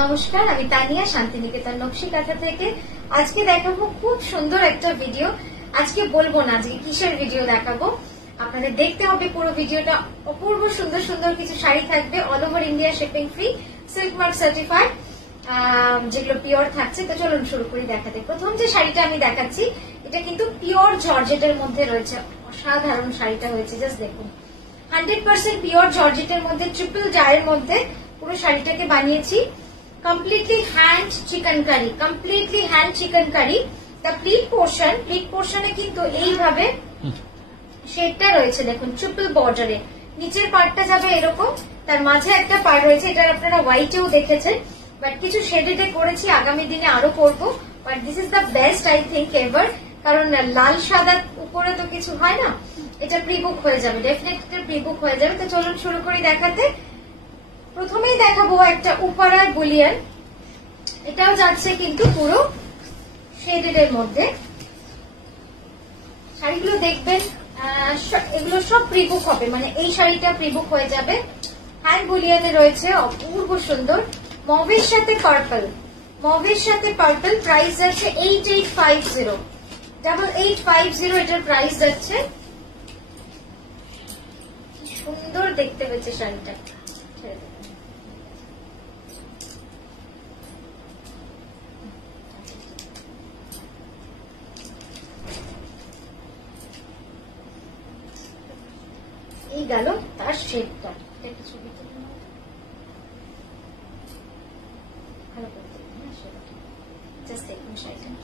নমস্কার, আমি তানিয়া শান্তিনিকেতন নকশি কাঁথা থেকে। আজকে দেখাবো খুব সুন্দর একটা ভিডিও। আজকে বলবো না আজকে কিসের ভিডিও দেখাবো, আপনাদের দেখতে হবে পুরো ভিডিওটা। অপূর্ব সুন্দর সুন্দর কিছু শাড়ি থাকবে, all over India shipping free, silk mark certified, যেগুলো পিওর থাকছে। তো চলুন শুরু করি দেখাতে। প্রথম যে শাড়িটা আমি দেখাচ্ছি এটা কিন্তু পিওর জর্জেটের মধ্যে রয়েছে। অসাধারণ শাড়িটা হয়েছে, জাস্ট দেখুন। 100% পিওর জর্জেটের মধ্যে, ট্রিপল ডাইয়ের মধ্যে পুরো শাড়িটাকে বানিয়েছি। Completely hand chikankari, completely hand chikankari. The pleat পোর্শনে কিন্তু এইভাবে শেডটা রয়েছে, দেখুন ট্রিপল বর্ডারে। নিচের পার্টটা যাবে এরকম, তার মাঝে একটা পার্ট রয়েছে, এটা আপনারা হোয়াইটেও দেখেছেন, বাট কিছু শেডেডে করেছি, আগামী দিনে আরো করবো। But this is the best I think ever, কারণ লাল সাদা উপরে তো কিছু হয় না, এটা প্রিবুক হয়ে যাবে, ডেফিনেটলি প্রিবুক হয়ে যাবে। তো চলুন শুরু করি দেখাতে। প্রথমেই দেখাবো একটা উপারার বুলিয়ান, এটাও যাচ্ছে কিন্তু পুরো শেডেড এর মধ্যে। শাড়িগুলো দেখবেন এগুলো সব প্রিবুক হবে, মানে এই শাড়িটা প্রিবুক হয়ে যাবে। হ্যান্ড বুলিয়ানে রয়েছে, অপূর্ব সুন্দর। মভের সাথে পার্পল, প্রাইস যাচ্ছে 8850, 8850 এটার প্রাইস যাচ্ছে। সুন্দর দেখতে হয়েছে শাড়িটা। এই গেল তার শেডটা,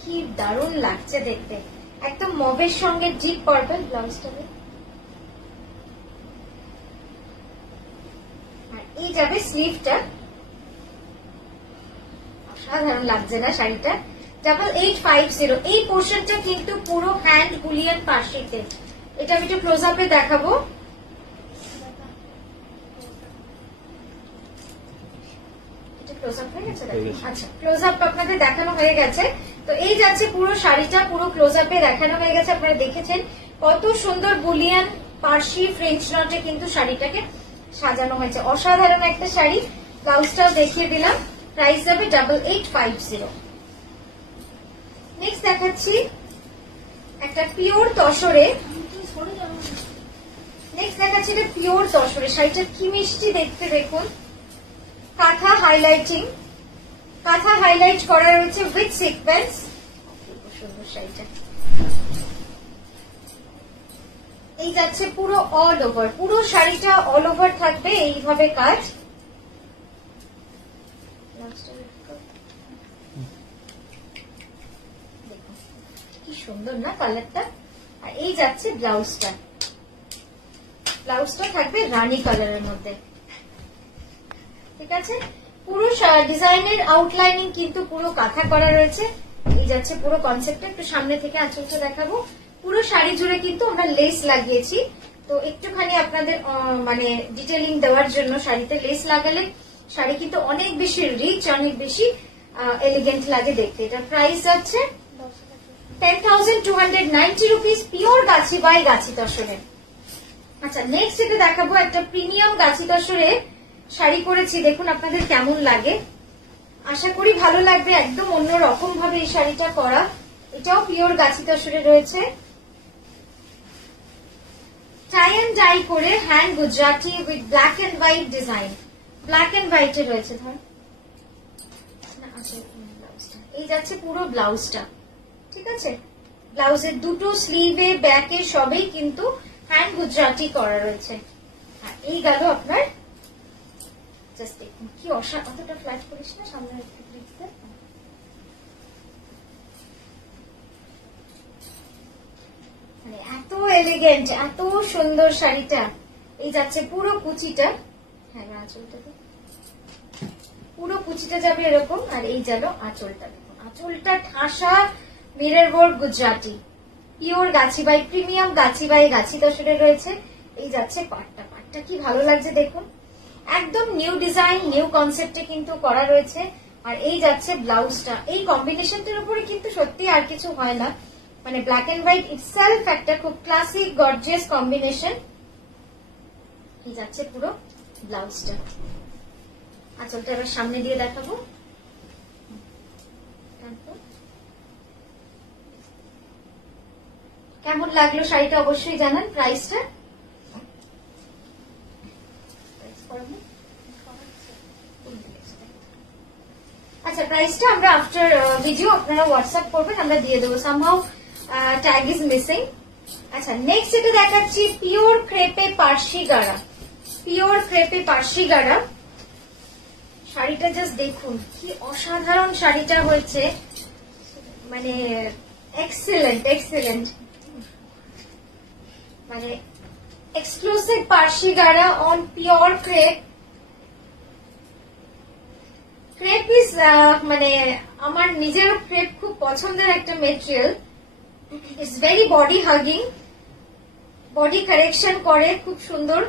কি দারুণ লাগছে দেখতে, একদম মভের সঙ্গে ডিপ পার্পল। ব্লাউজটা আর এই যাবে স্লিভটা, অসাধারণ লাগছে না শাড়িটা। 8850। এই পোর্শনটা কিন্তু পুরো হ্যান্ড বুলিয়ান পাশিতে। এটা আমি একটু ক্লোজ আপে দেখাবো। আচ্ছা, ক্লোজ আপ আপনাদের দেখানো হয়ে গেছে। তো এই যাচ্ছে পুরো শাড়িটা, পুরো ক্লোজ আপে দেখানো হয়ে গেছে। আপনারা দেখেছেন কত সুন্দর বুলিয়ান পার্সি ফ্রেঞ্চ নটে কিন্তু শাড়িটাকে সাজানো হয়েছে। অসাধারণ একটা শাড়ি। ব্লাউজটাও দেখিয়ে দিলাম, প্রাইস যাবে 8850। নেক্সট দেখাচ্ছি একটা পিওর তসরে। শাড়িটা কি মিষ্টি দেখতে, দেখুন। কাঁথা হাইলাইট করা রয়েছে উইথ সিকোয়েন্স। সুন্দর শাড়িটা। এই যাচ্ছে পুরো অল ওভার, পুরো শাড়িটা অল ওভার থাকবে এইভাবে কাজ। কি সুন্দর না কালারটা। আর এই যাচ্ছে ব্লাউজটা থাকবে রানী কালারের মধ্যে, ঠিক আছে। পুরো ডিজাইনের আউটলাইনিং কিন্তু পুরো কাঁথা করা রয়েছে। এই যাচ্ছে পুরো কনসেপ্টটা। একটু সামনে থেকে আঁচলটা দেখাবো। পুরো শাড়ি জুড়ে কিন্তু আমরা লেস লাগিয়েছি, তো একটুখানি আপনাদের মানে ডিটেলিং দেওয়ার জন্য শাড়িতে লেস লাগালে শাড়ি কিন্তু অনেক বেশি রিচ, অনেক বেশি এলিগেন্ট লাগে দেখতে। এটা প্রাইস যাচ্ছে 10,290 রুপিস, পিওর গাছি বাই গাছি তসরে। আচ্ছা, নেক্সট এটা দেখাবো একটা প্রিমিয়াম গাছি তসরে শাড়ি করেছি, দেখুন আপনাদের কেমন লাগে। আশা করি ভালো লাগবে। একদম অন্যরকম ভাবে এই শাড়িটা করা, এটাও পিওর গাছি তসরে রয়েছে। টাই এন্ড ডাই করে hand Gujarati with black and white design, black and হোয়াইটে রয়েছে। ধর এই যাচ্ছে পুরো ব্লাউজটা, ঠিক আছে। ব্লাউজের দুটো স্লিভে, ব্যাকে সবেই কিন্তু হ্যান্ড গুজরাটি করা রয়েছে। আর এই গেল আপনার, জাস্ট দেখুন কি অতটা ফ্ল্যাট করিস না, সামনে মানে এত এলিগেন্ট, এত সুন্দর শাড়িটা। এই যাচ্ছে পুরো কুচিটা, হ্যাঁ আঁচলটাতে পুরো কুচিটা যাবে এরকম। আর এই যাবে আঁচলটা, দেখুন আঁচলটা ঠাসা mirror work Gujarati, pure Gachhi by, premium Gachhi by গাছি তসরে রয়েছে। এই যাচ্ছে পাটটা কি ভালো লাগছে দেখুন, একদম নিউ ডিজাইন, নিউ কনসেপ্টে কিন্তু করা রয়েছে। আর এই যাচ্ছে ব্লাউজটা। এই কম্বিনেশনটার উপরে কিন্তু সত্যি আর কিছু হয় না, মানে ব্ল্যাক এন্ড হোয়াইট ইটসেলফ একটা খুব ক্লাসিক গর্জিয়াস কম্বিনেশন। এই যাচ্ছে পুরো ব্লাউজটা। আঁচলটা এবার সামনে দিয়ে দেখাবো। কেমন লাগলো শাড়িটা অবশ্যই জানান। প্রাইসটা আচ্ছা, প্রাইসটা আমরা আফটার ভিডিও আপনারা হোয়াটসঅ্যাপ করবেন, আমরা দিয়ে দেবো। Somehow tag is missing. আচ্ছা, নেক্সট এটা দেখাচ্ছি পিওর ক্রেপে পার্সি গাড়া। পিওর ক্রেপে পার্সি গাড়া শাড়িটা জাস্ট দেখুন কি অসাধারণ শাড়িটা হয়েছে, মানে এক্সেলেন্ট এক্সেলেন্ট, মানে এক্সক্লুসিভ পার্সি গাড়া on pure crepe. Crepe is মানে আমার নিজের ক্রেপ খুব পছন্দের একটা material. It's very body hugging, body correction করে খুব সুন্দর।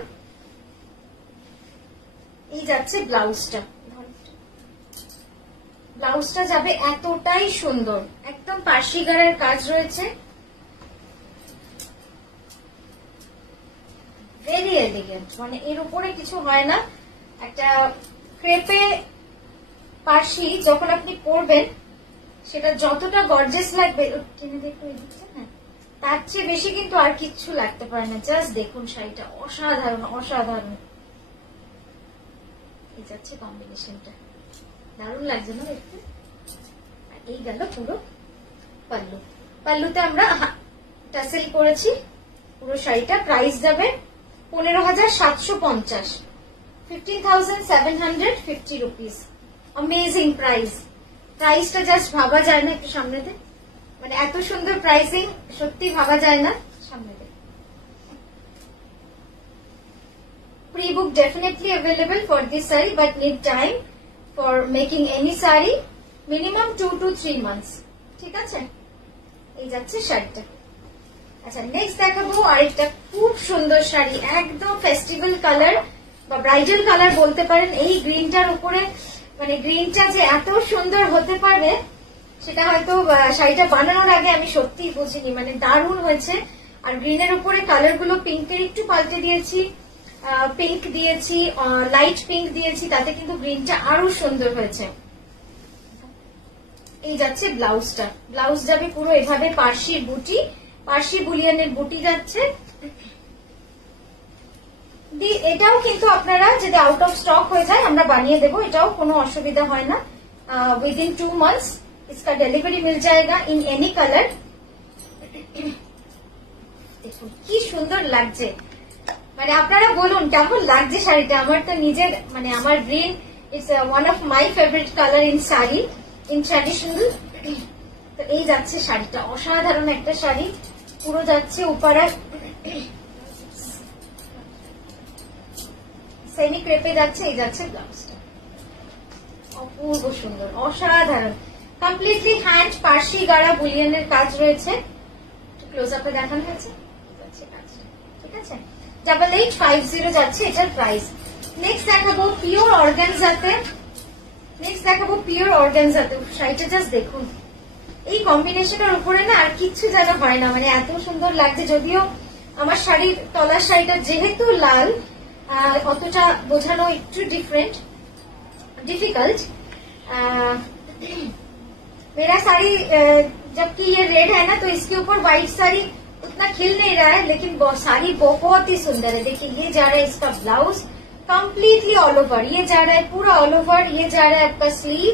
এই যাচ্ছে ব্লাউজটা, ব্লাউজটা যাবে এতটাই সুন্দর, একদম পার্সি গাড়ার কাজ রয়েছে, ভেরি এলিগেন্ট, মানে এর উপরে কিছু হয় না। একটা ক্রেপে পার্সি যখন আপনি পরবেন সেটা যতটা গর্জিয়াস লাগবে, তার চেয়ে বেশি কিন্তু আর কিচ্ছু লাগতে পারে না। জাস্ট দেখুন শাড়িটা অসাধারণ অসাধারণ। এই যাচ্ছে কম্বিনেশনটা, দারুণ লাগছে না দেখতে। এই গেল পুরো পাল্লু, পাল্লুতে আমরা টাসেল করেছি পুরো শাড়িটা। প্রাইস যাবে 15,750, 15,750 রুপিস। অ্যামেজিং প্রাইস, প্রাইসটা জাস্ট ভাবা যায় না। একটু সামনে দে, মানে এত সুন্দর প্রাইসিং সত্যি ভাবা যায় না। সামনে দে। Pre-book definitely available for this saree, but need time for making any saree. Minimum 2 to 3 months. ঠিক আছে, এই যাচ্ছে শাড়িটা। আচ্ছা, নেক্সট দেখাবো আরেকটা খুব সুন্দর শাড়ি, একদম ফেস্টিভ্যাল কালার বা ব্রাইডাল কালার বলতে পারেন। এই গ্রিনটার উপরে, মানে গ্রিনটা যে এত সুন্দর হতে পারে সেটা হয়তো শাড়িটা বানানোর আগে আমি সত্যিই বুঝিনি, মানে দারুণ হয়েছে। আর গ্রিনের উপরে কালার গুলো পিঙ্কের একটু পাল্টে দিয়েছি, পিঙ্ক দিয়েছি, লাইট পিঙ্ক দিয়েছি, তাতে কিন্তু গ্রিনটা আরো সুন্দর হয়েছে। এই যাচ্ছে ব্লাউজটা, ব্লাউজ যাবে পুরো এভাবে পার্সির বুটি, পার্সি বুলিয়ানের বুটি যাচ্ছে। এটাও কিন্তু আপনারা যদি আউট অফ স্টক হয়ে যায় আমরা বানিয়ে দেবো, এটাও কোনো অসুবিধা হয় না। উইদিন 2 months इसका डिलीवरी मिल जाएगा इन एनी कलर। দেখুন কি সুন্দর লাগছে, মানে আপনারা বলুন কেমন লাগছে শাড়িটা। আমার তো নিজের, মানে আমার green it's one of my favourite colour in sari, in traditional. তো এই যাচ্ছে শাড়িটা, অসাধারণ একটা শাড়ি, পুরো যাচ্ছে উপরে সেমি ক্রেপে যাচ্ছে। এই যাচ্ছে ব্লাউজটা, অপূর্ব সুন্দর অসাধারণ, কমপ্লিটলি হ্যান্ড পার্সি গাড়া বুলিয়ানের কাজ রয়েছে। ক্লোজ আপে দেখানো হয়েছে, ঠিক আছে। 8850 যাচ্ছে এটার প্রাইস। নেক্সট দেখাবো পিওর অর্গানজাতে, নেক্সট দেখাবো পিওর অর্গানজাতে। শাড়িটা জাস্ট দেখুন, এই কম্বিনেশনের উপরে না আর কিচ্ছু যেন হয় না, মানে এত সুন্দর লাগছে। যদিও আমার শাড়ির তলার শাড়িটা যেহেতু লাল, অতটা বোঝানো একটু डिफिकल्ट। मेरा साड़ी जबकि ये रेड है ना, तो इसके ऊपर व्हाइट साड़ी उतना खिल नहीं रहा है, लेकिन साड़ी बहुत ही सुंदर है। देखिए ये जा रहा है इसका ब्लाउज कंप्लीटली ऑल ओवर, ये जा रहा है पूरा ऑल ओवर, ये जा रहा है आपका स्लीव।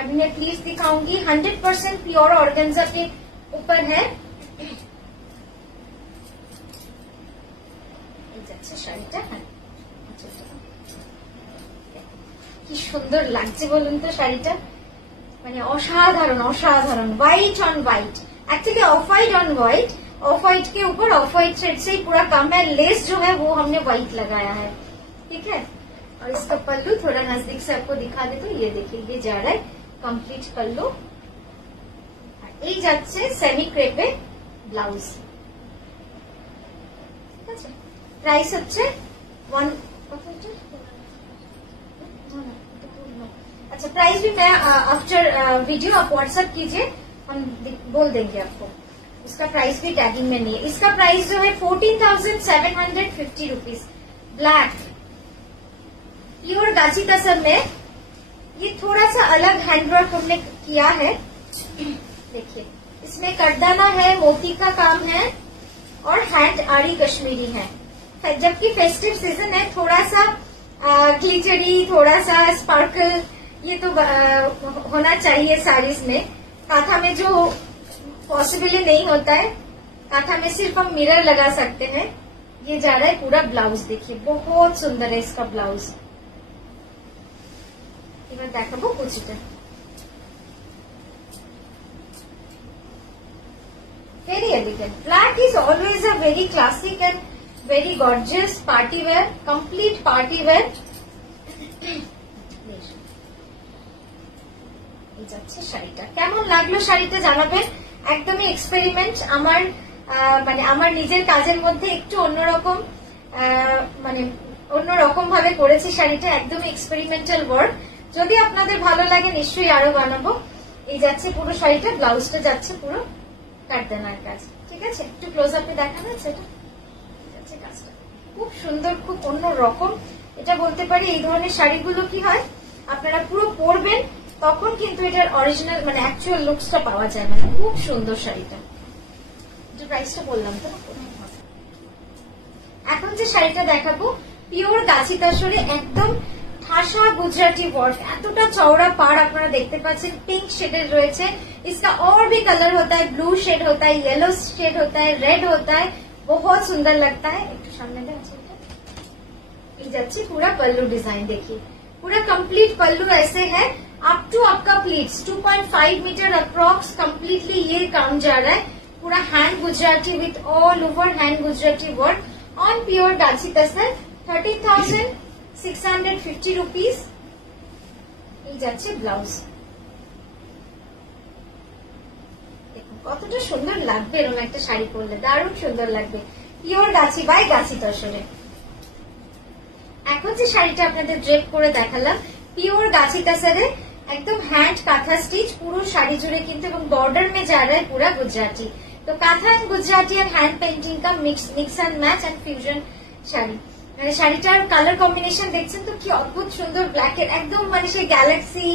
अभी मैं प्लीज दिखाऊंगी, 100% प्योर ऑर्गेन्जा के ऊपर है। শাড়িটা কি সুন্দর লাগছে বলুন তো শাড়িটা, মানে অসাধারণ অসাধারণ। White on white, actually of white on white, of white के ऊपर ऑफ व्हाइट थ्रेड से ही पूरा काम है। लेस जो है वो हमने व्हाइट लगाया है, ठीक है। और इसका पल्लू थोड़ा नजदीक से आपको दिखा दे, तो ये देखिए ये जा रहा है कम्प्लीट पल्लू। এই যাচ্ছে সেমি ক্রেপে ব্লাউজ, ঠিক আছে। प्राइस হচ্ছে अच्छा, प्राइस भी मैं आफ्टर वीडियो आप व्हाट्सएप कीजिए, हम बोल देंगे आपको। इसका प्राइस भी टैगिंग में नहीं है। इसका प्राइस जो है 14,750 रुपीज। ब्लैक प्योर गाची तसर में ये थोड़ा सा अलग हैंडवर्क हमने किया है। देखिए इसमें कटदाना है, मोती का काम है और हैंड आरी कश्मीरी है। जबकि फेस्टिव सीजन है, थोड़ा सा ग्लिटरी, थोड़ा सा स्पार्कल ये तो होना चाहिए साड़ीज में। काथा में जो पॉसिबल नहीं होता है, काथा में सिर्फ हम मिरर लगा सकते हैं। ये जा रहा है पूरा ब्लाउज, देखिए बहुत सुंदर है इसका ब्लाउज। এবার দেখাবো কুচিটা। Very elegant. Black is always a very classic and very gorgeous party wear, complete party wear. এই যাচ্ছে শাড়িটা। কেমন লাগলো শাড়িটা জানাবেন। একদমই এক্সপেরিমেন্ট, আমার মানে আমার নিজের কাজের মধ্যে একটু অন্যরকম মানে অন্যরকম ভাবে করেছি শাড়িটা, একদমই এক্সপেরিমেন্টাল ওয়ার্ক। যদি আপনাদের ভালো লাগে নিশ্চয়ই আরো বানাবো। এই যাচ্ছে পুরো শাড়িটা, ব্লাউজটা যাচ্ছে পুরো কাটদানার কাজ। ঠিক আছে, একটু ক্লোজ আপে দেখানো আছে, এটা কাজটা খুব সুন্দর, খুব অন্য রকম। এটা বলতে পারি এই ধরনের শাড়িগুলো কি হয়, আপনারা পুরো পরবেন তখন কিন্তু এটার অরিজিনাল মানে অ্যাকচুয়াল লুকসটা পাওয়া যায়। মানে খুব সুন্দর শাড়িটা। যে প্রাইসটা বললাম তো। এখন যে শাড়িটা দেখাবো পিওর গাছি তসরে, একদম ঠাসা गुजराती वर्क, এতটা চওড়া পাড় আপনারা দেখতে পাচ্ছেন, पिंक शेडेड রয়েছে। इसका और भी कलर होता है, ब्लू शेड होता है, येलो शेड होता है, रेड होता है, बहुत सुंदर लगता है। একটু সামনে দেন। ये যাচ্ছে पूरा पल्लू डिजाइन, देखिए पूरा कंप्लीट पल्लू ऐसे है अप टू आपका प्लीट्स 2.5 मीटर अप्रॉक्स कंप्लीटली ये काम जा रहा है। पूरा hand Gujarati with all over hand Gujarati work on pure गाछी तसर। 30,650 रुपीज। এই যাচ্ছে ব্লাউজ, দেখুন কতটা সুন্দর লাগবে এরকম একটা শাড়ি পরলে, দারুণ সুন্দর লাগবে। পিওর গাছি বাই গাছি তসরে। এখন যে শাড়িটা আপনাদের ড্রেপ করে দেখালাম পিওর গাছি তসরে, एकदम हैंड काथा स्टिच पूरा शाड़ी जुड़े किंतु बॉर्डर में जा रहा है पूरा गुजराती। तो kantha and Gujarati and hand painting का mix and match and fusion শাড়ি। মানে শাড়িটার কালার কম্বিনেশন দেখছেন তো কি অদ্ভুত সুন্দর, ব্ল্যাকের একদম মানে সেই গ্যালাক্সি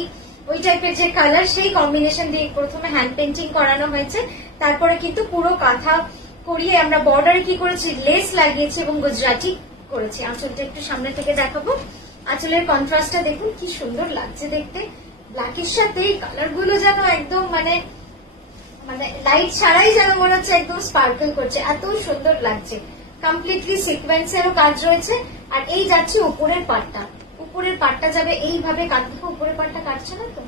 ওই টাইপের যে কালার, সেই কম্বিনেশন দিয়ে প্রথমে হ্যান্ড পেন্টিং করানো হয়েছে, তারপরে কিন্তু পুরো কাঁথা করিয়ে আমরা বর্ডারে কি করেছি লেস লাগিয়েছি এবং গুজরাটি করেছি। আঁচলটা একটু সামনে থেকে দেখাবো। আঁচলের কন্ট্রাস্টটা দেখুন কি সুন্দর লাগছে দেখতে, ব্ল্যাকের সাথে এই কালার গুলো যেন একদম মানে মানে লাইট ছাড়াই যেন মনে হচ্ছে একদম স্পার্কল করছে, এত সুন্দর লাগছে। কমপ্লিটলি সিকোয়েন্সেরও কাজ রয়েছে। আর এই যাচ্ছে উপরের পাটটা, উপরের পাটটা যাবে এইভাবে, কাটতে উপরের পাটটা কাটছে না তো,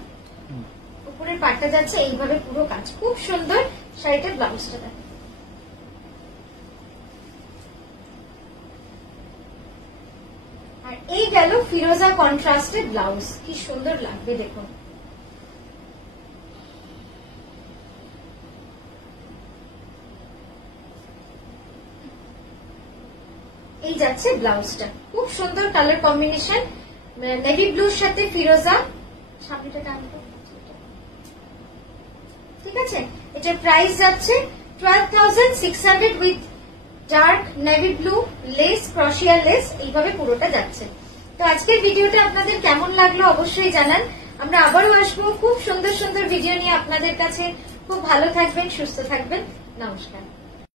উপরের পাটটা যাচ্ছে এইভাবে পুরো কাজ, খুব সুন্দর। শাড়িটার ব্লাউজটা দেখো, আর এই গেল ফিরোজা কন্ট্রাস্টের ব্লাউজ, কি সুন্দর লাগবে দেখুন। এই যাচ্ছে ব্লাউজটা, খুব সুন্দর কালার কম্বিনেশন, নেভি ব্লুর সাথে ফিরোজা। সামনেটা টানবো, ঠিক আছে। এটার প্রাইস যাচ্ছে 12,600 with dark navy blue lace, crochet lace, এইভাবে পুরোটা যাচ্ছে। তো আজকের ভিডিওটা আপনাদের কেমন লাগলো অবশ্যই জানান। আমরা আবারও আসবো খুব সুন্দর সুন্দর ভিডিও নিয়ে আপনাদের কাছে। খুব ভালো থাকবেন, সুস্থ থাকবেন, নমস্কার।